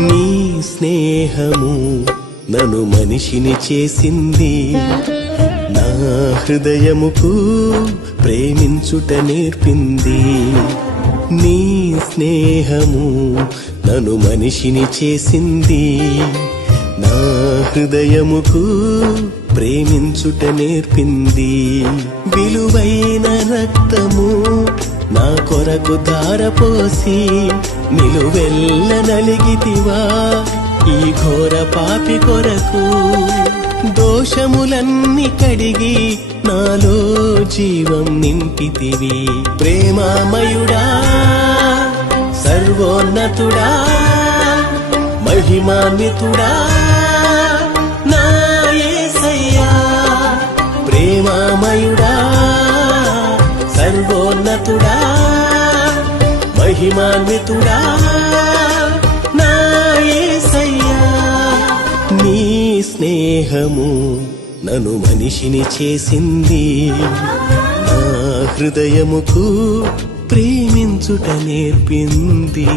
నీ స్నేహము నన్ను మనిషిని చేసింది, నా హృదయముకు ప్రేమించుట నేర్పింది. నీ స్నేహము నన్ను మనిషిని చేసింది, నా హృదయముకు ప్రేమించుట నేర్పింది. విలువైన రక్తము నా కొరకు ధారపోసి నిలువెల్ల నలిగితివా ఈ ఘోర పాపి కొరకు. దోషములన్నీ కడిగి నాలో జీవం నింపితివి. ప్రేమామయుడా, సర్వోన్నతుడా, మహిమాన్వితుడా నా యేసయ్యా. ప్రేమామయుడా, సర్వోన్నతుడా, మహిమాన్వితుడా నా యేసయ్యా. నీ స్నేహము నన్ను మనిషిని చేసింది, నా హృదయముకు ప్రేమించుట నేర్పింది.